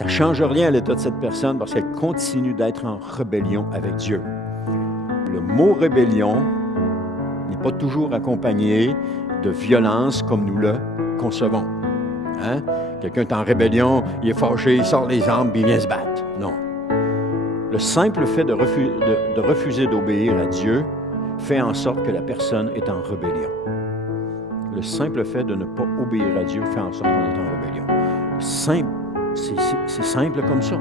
Ça ne change rien à l'état de cette personne parce qu'elle continue d'être en rébellion avec Dieu. Le mot rébellion n'est pas toujours accompagné de violence comme nous le concevons. Hein? Quelqu'un est en rébellion, il est fâché, il sort les armes et il vient se battre. Non. Le simple fait de refuser d'obéir à Dieu fait en sorte que la personne est en rébellion. Le simple fait de ne pas obéir à Dieu fait en sorte qu'on est en rébellion. C'est simple comme ça.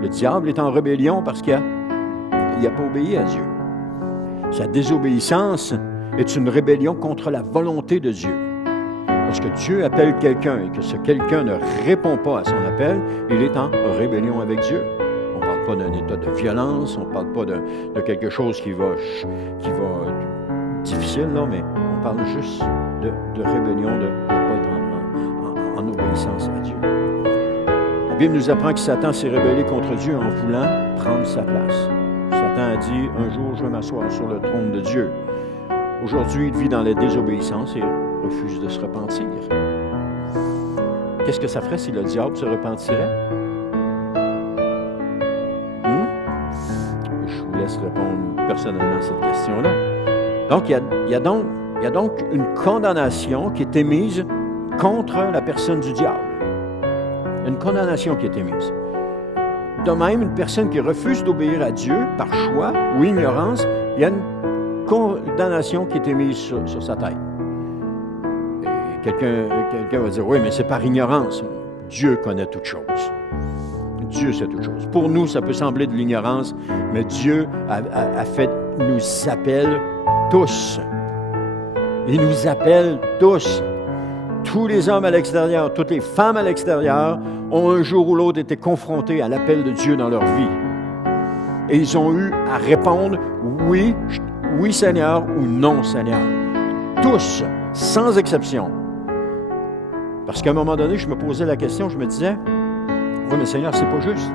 Le diable est en rébellion parce qu'il n'a pas obéi à Dieu. Sa désobéissance est une rébellion contre la volonté de Dieu. Lorsque Dieu appelle quelqu'un et que ce quelqu'un ne répond pas à son appel, il est en rébellion avec Dieu. On ne parle pas d'un état de violence, on ne parle pas de quelque chose qui va difficile, là, mais on parle juste de rébellion, de ne pas être en obéissance à Dieu. La Bible nous apprend que Satan s'est rebellé contre Dieu en voulant prendre sa place. Satan a dit, un jour je vais m'asseoir sur le trône de Dieu. Aujourd'hui, il vit dans la désobéissance et refuse de se repentir. Qu'est-ce que ça ferait si le diable se repentirait? Je vous laisse répondre personnellement à cette question-là. Donc, il y a donc une condamnation qui est émise contre la personne du diable. Une condamnation qui est émise. De même, une personne qui refuse d'obéir à Dieu par choix ou ignorance, il y a une condamnation qui est émise sur sa tête. Quelqu'un va dire, oui, mais c'est par ignorance. Dieu connaît toutes choses. Dieu sait toutes choses. Pour nous, ça peut sembler de l'ignorance, mais Dieu nous appelle tous. Il nous appelle tous. Tous les hommes à l'extérieur, toutes les femmes à l'extérieur ont un jour ou l'autre été confrontés à l'appel de Dieu dans leur vie. Et ils ont eu à répondre oui, oui Seigneur ou non Seigneur. Tous, sans exception. Parce qu'à un moment donné, je me posais la question, je me disais, oui mais Seigneur, c'est pas juste.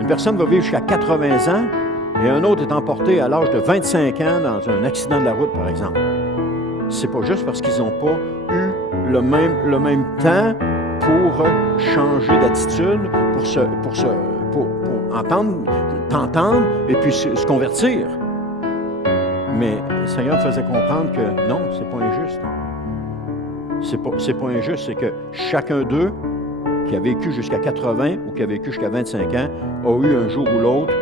Une personne va vivre jusqu'à 80 ans et un autre est emporté à l'âge de 25 ans dans un accident de la route, par exemple. C'est pas juste parce qu'ils n'ont pas eu le même temps pour changer d'attitude, pour t'entendre et puis se convertir. Mais le Seigneur me faisait comprendre que non, c'est pas injuste. C'est pas injuste, c'est que chacun d'eux qui a vécu jusqu'à 80 ou qui a vécu jusqu'à 25 ans a eu un jour ou l'autre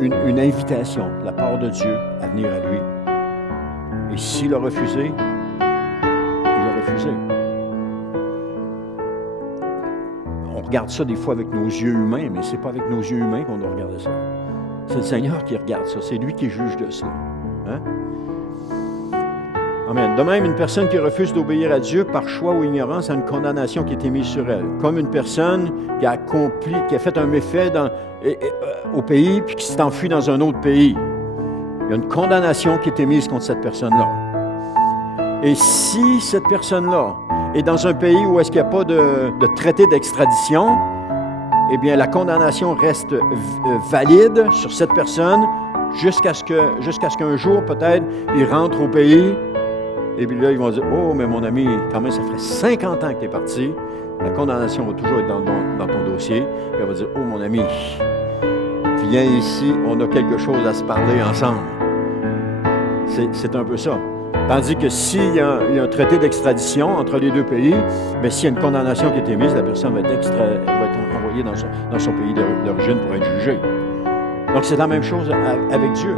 une invitation de la part de Dieu à venir à lui. Et s'il a refusé, il a refusé. On regarde ça des fois avec nos yeux humains, mais ce n'est pas avec nos yeux humains qu'on doit regarder ça. C'est le Seigneur qui regarde ça, c'est lui qui juge de cela. Hein? Amen. De même, une personne qui refuse d'obéir à Dieu par choix ou ignorance a une condamnation qui est émise sur elle. Comme une personne qui a fait un méfait au pays puis qui s'est enfui dans un autre pays. Il y a une condamnation qui est émise contre cette personne-là. Et si cette personne-là est dans un pays où est-ce qu'il n'y a pas de traité d'extradition, eh bien, la condamnation reste valide sur cette personne jusqu'à ce qu'un jour, peut-être, il rentre au pays. Et puis là, ils vont dire, oh, mais mon ami, quand même, ça ferait 50 ans que tu es parti. La condamnation va toujours être dans ton dossier. Puis elle va dire, oh, mon ami, viens ici, on a quelque chose à se parler ensemble. C'est un peu ça. Tandis que s'il y a un traité d'extradition entre les deux pays, bien, s'il y a une condamnation qui est émise, la personne va être envoyée dans son pays d'origine pour être jugée. Donc, c'est la même chose avec Dieu.